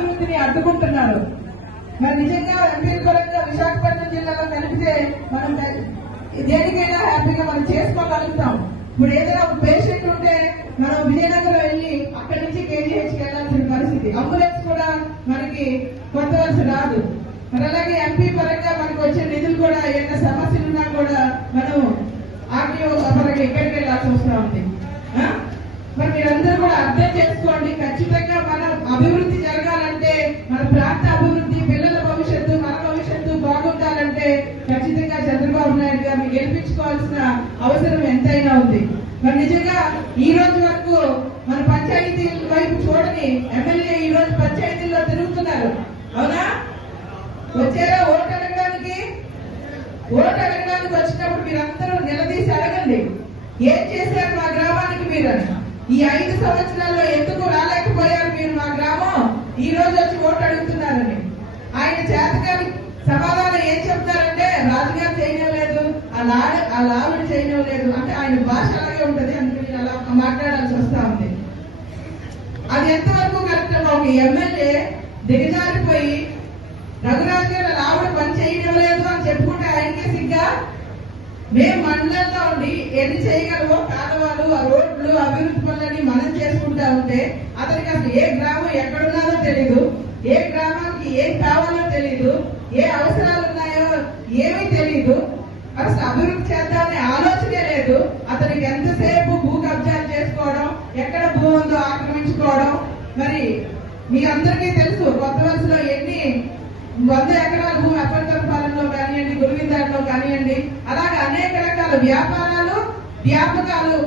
అభివృద్ధిని అడ్డుకుంటున్నారు. మరి నిజంగా ఎంపీ పరంగా విశాఖపట్నం జిల్లాలో కలిపితే మనం దేనికైనా హ్యాపీగా మనం చేసుకోగలుగుతాం. ఇప్పుడు ఏదైనా ఒక పేషెంట్ ఉంటే మనం విజయనగరం వెళ్ళి అక్కడి నుంచి కేజీహెచ్కి వెళ్లాల్సిన పరిస్థితి, అంబులెన్స్ కూడా మనకి కొత్త వలస రాదు. మరి అలాగే ఎంపీ పరంగా మనకు వచ్చే నిధులు కూడా ఏదైనా సమస్యలు ఉన్నా కూడా మనం ఆర్టీఓ పరంగా ఇక్కడికి వెళ్ళాల్సి వస్తూ ఉంది. మరి మీరందరూ కూడా అర్థం చేసుకోండి, ఖచ్చితంగా మనం అభివృద్ధి జరగాలంటే మన ప్రాంత అభివృద్ధి, పిల్లల భవిష్యత్తు, మన భవిష్యత్తు బాగుండాలంటే ఖచ్చితంగా చంద్రబాబు నాయుడు గారిని గెలిపించుకోవాల్సిన అవసరం ఎంతైనా ఉంది. మరి నిజంగా ఈ రోజు వరకు మన పంచాయతీల వైపు చూడని ఎమ్మెల్యే ఈ రోజు పంచాయతీల్లో తిరుగుతున్నారు. అవునా? వచ్చారా ఓటు అడగడానికి? ఓటు అడగడానికి వచ్చినప్పుడు మీరందరూ నిలదీసి అడగండి, ఏం చేశారు మా గ్రామానికి మీరు? ఈ 5 సంవత్సరాల్లో ఎందుకు రాలేకపోయారు మీరు మా గ్రామం? ఈ రోజు వచ్చి ఓటు అడుగుతున్నారని. ఆయన చేతగాని సమాధానం ఏం చెప్తారంటే రాజుగారు చేయడం లేదు, ఆ లావుడు చేయడం లేదు అంటే ఆయన భాష అలాగే ఉంటది, అందుకని అలా మాట్లాడాల్సి వస్తా ఉంది. అది ఎంతవరకు కరెక్ట్? ఒక ఎమ్మెల్యే దిగజారిపోయి రఘురాజు గారు లావుడు పని చేయడం లేదు అని చెప్పుకుంటే ఆయనకే సిగ్గా? మేము మండలంలో ఉండి ఎన్ని చేయగలవో కాలువలు, ఆ రోడ్లు, అభివృద్ధి పనులని మనం చేసుకుంటా ఉంటే అతనికి అసలు ఏ గ్రామం ఎక్కడున్నారో తెలీదు, ఏ గ్రామానికి ఏం కావాలో తెలీదు, ఏ అవసరాలు ఉన్నాయో ఏమీ తెలీదు, అసలు అభివృద్ధి చేద్దామనే ఆలోచనే లేదు. అతనికి ఎంతసేపు భూ కబ్జాలు చేసుకోవడం, ఎక్కడ భూ ఉందో ఆక్రమించుకోవడం. మరి మీ అందరికీ తెలుసు కొత్త వలసలో ఎన్ని 100 ఎకరాల భూమి అప్పటికపాలెంలో కానివ్వండి, గురువిందాడలో కానివ్వండి, అలాగే అనేక రకాల వ్యాపారాలు, వ్యాపకాలు.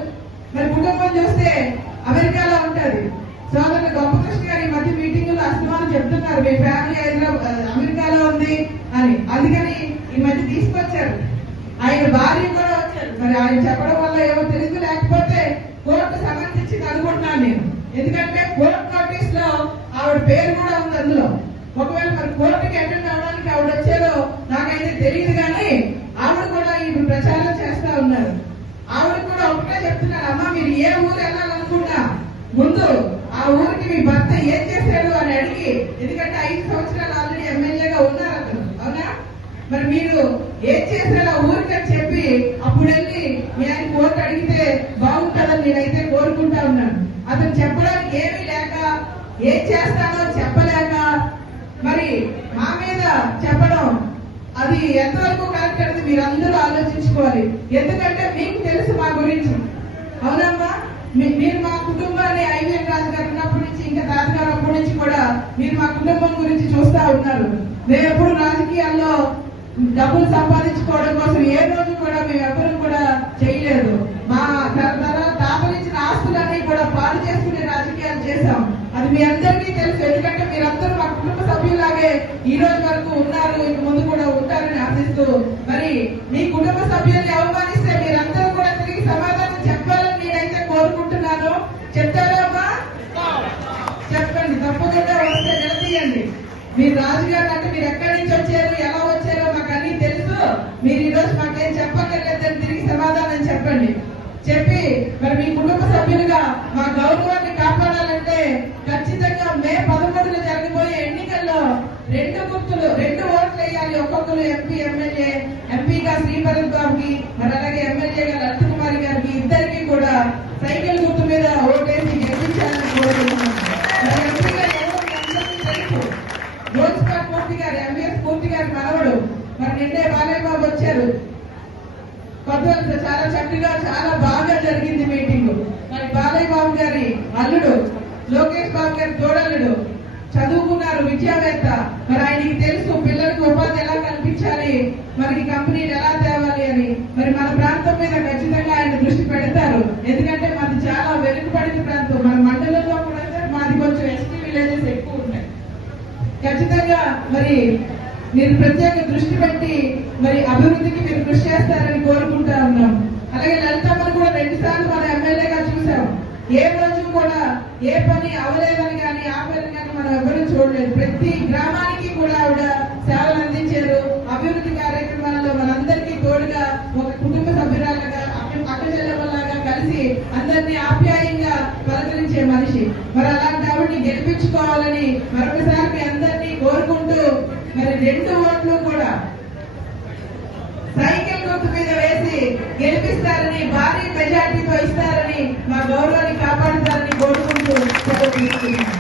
మరి కుటుంబం చూస్తే అమెరికాలో ఉంటది. సోదరుడు గొప్పకృష్ణ గారు ఈ మధ్య మీటింగ్ లో అస్తమానం చెప్తున్నారు మీ ఫ్యామిలీ అమెరికాలో ఉంది అని. అందుకని ఈ మధ్య తీసుకొచ్చారు, ఆయన భార్య కూడా వచ్చారు. మరి ఆయన చెప్పడం వల్ల ఏమో తెలుసు, లేకపోతే కోర్టు సమర్థించింది అనుకుంటున్నాను నేను. ఎందుకంటే కోర్టు నోటీస్ లో ఆవిడ పేరు కూడా ఉంది అందులో. ఒకవేళ మరి కోర్టుకి అటెండ్ అవడానికి ఆవిడ వచ్చారో నాకైతే తెలియదు, కానీ ఆవిడ కూడా ఇప్పుడు ప్రచారం చేస్తా ఉన్నారు. ఆవిడ కూడా ఒకటే చెప్తున్నారు, అమ్మా మీరు ఏ ఊరు వెళ్ళాలనుకున్నా ముందు ఆ ఊరికి మీ భర్త ఏం చేశాడు అని అడిగి, ఎందుకంటే 5 సంవత్సరాలు ఆల్రెడీ ఎమ్మెల్యేగా ఉన్నారు అతను. అవునా? మరి మీరు ఏం చేశారు ఆ ఊరికి అని చెప్పి అప్పుడు వెళ్ళి మీ ఆయన కోర్టు అడిగితే బాగుంటుందని నేనైతే కోరుకుంటా ఉన్నాను. అతను చెప్పడానికి ఏమీ లేక, ఏం చేస్తానో చెప్పలేక మరి మా మీద చెప్పడం అది ఎంతవరకు కరెక్ట్ అనేది మీరందరూ ఆలోచించుకోవాలి. ఎందుకంటే మీకు తెలుసు మా గురించి. అవునమ్మా? మీరు మా కుటుంబాన్ని ఐవీఎన్ రాజు గారు ఉన్నప్పటి నుంచి, ఇంకా తాతగారు అప్పటి నుంచి కూడా మీరు మా కుటుంబం గురించి చూస్తా ఉన్నారు. మేము ఎప్పుడు రాజకీయాల్లో డబ్బులు సంపాదించుకోవడం కోసం ఏ రోజు కూడా మేము ఎవరు కూడా చేయలేదు. మా తాతలిచ్చిన ఆస్తులన్నీ కూడా పాడు చేసుకునే రాజకీయాలు చేశాం. అది మీ అందరికీ తెలుసు. ఎందుకంటే మీరందరూ మా కుటుంబ సభ్యులాగే ఈ రోజు వరకు ఉన్నారు, ఇంక ముందు కూడా ఉంటారని ఆశిస్తూ, మరి మీ కుటుంబ సభ్యుల్ని అవమానిస్తే మీరందరూ కూడా తిరిగి సమాధానం చెప్పాలని నేనైతే కోరుకుంటున్నాను. చెప్తారా అమ్మా? చెప్పండి, తప్పకుండా వస్తే నిలదీయండి. మీరు రాజుగారు అంటే మీరు ఎక్కడి నుంచి వచ్చారు, ఎలా వచ్చారో మాకు అన్ని తెలుసు. మీరు ఈ రోజు మాకేం చెప్పక్కర్లేదని తిరిగి సమాధానం చెప్పండి. చెప్పి మరి మీ కుటుంబ సభ్యులుగా మా గౌరవాన్ని కాపాడాలంటే ఖచ్చితంగా మే 11న జరగబోయే ఎన్నికల్లో 2 గుర్తులు, 2 ఓట్లు వేయాలి. ఒక్కొక్కరు ఎంపీ, ఎమ్మెల్యే. ఎంపీగా శ్రీభరత్ బాబుకి, మరి అలాగే ఎమ్మెల్యేగా లలిత కుమారి గారికి, ఇద్దరికి కూడా సైకిల్ గుర్తు మీద ఓటేసి గెలిపించాలని కోరుకుంటున్నాను. ఎంపీగా రోజుపాటి పూర్తి గారు, ఎంబీఎస్ పూర్తి గారి మనవడు మరి నిన్నే బాలయ్య బాబు వచ్చారు. కొత్త చాలా చక్కగా చాలా బాగా జరిగింది మీటింగ్. మరి బాలయ్య బాబు గారి అల్లుడు లోకేష్ బాబు గారి తోడల్లుడు, చదువుకున్నారు, విద్యావేత్త. మరి ఆయనకి తెలుసు పిల్లలకు ఉపాధి ఎలా కల్పించాలి, మనకి కంపెనీలు ఎలా తేవాలి అని. మరి మన ప్రాంతం మీద ఖచ్చితంగా ఆయన దృష్టి పెడతారు. ఎందుకంటే మాది చాలా వెనుకబడిన ప్రాంతం. మన మండలంలో కూడా మాది కొంచెం ఎస్టీ విలేజెస్ ఎక్కువ ఉంటాయి. ఖచ్చితంగా మరి మీరు ప్రత్యేక దృష్టి పెట్టి మరి అభివృద్ధికి మీరు కృషి చేస్తారని కోరుకుంటా ఉన్నాం. అలాగే లలితమ్మను కూడా 2 సార్లు మన ఎమ్మెల్యేగా చూసాం. ఏ రోజు కూడా ఏ పని అవలేదని కానీ ఆపేదని కానీ మనం ఎవరూ చూడలేదు. ప్రతి గ్రామానికి కూడా ఆవిడ సేవలు అందించారు. అభివృద్ధి కార్యక్రమాలలో మనందరికీ తోడుగా ఒక కుటుంబ సభ్యురాలుగా, అక్క చెల్లెమ్మలాగా కలిసి అందరినీ ఆప్యాయంగా పలకరించే మనిషి. మరి అలాంటి ఆవిడని గెలిపించి సాధించుకోవాలని మరొకసారి మీ అందరినీ కోరుకుంటూ మరి 2 ఓట్లు కూడా సైకిల్ గుర్తు మీద వేసి గెలిపిస్తారని, భారీ మెజార్టీతో ఇస్తారని, మా గౌరవాన్ని కాపాడుతారని కోరుకుంటూ సెలవు తీసుకుంటున్నాను.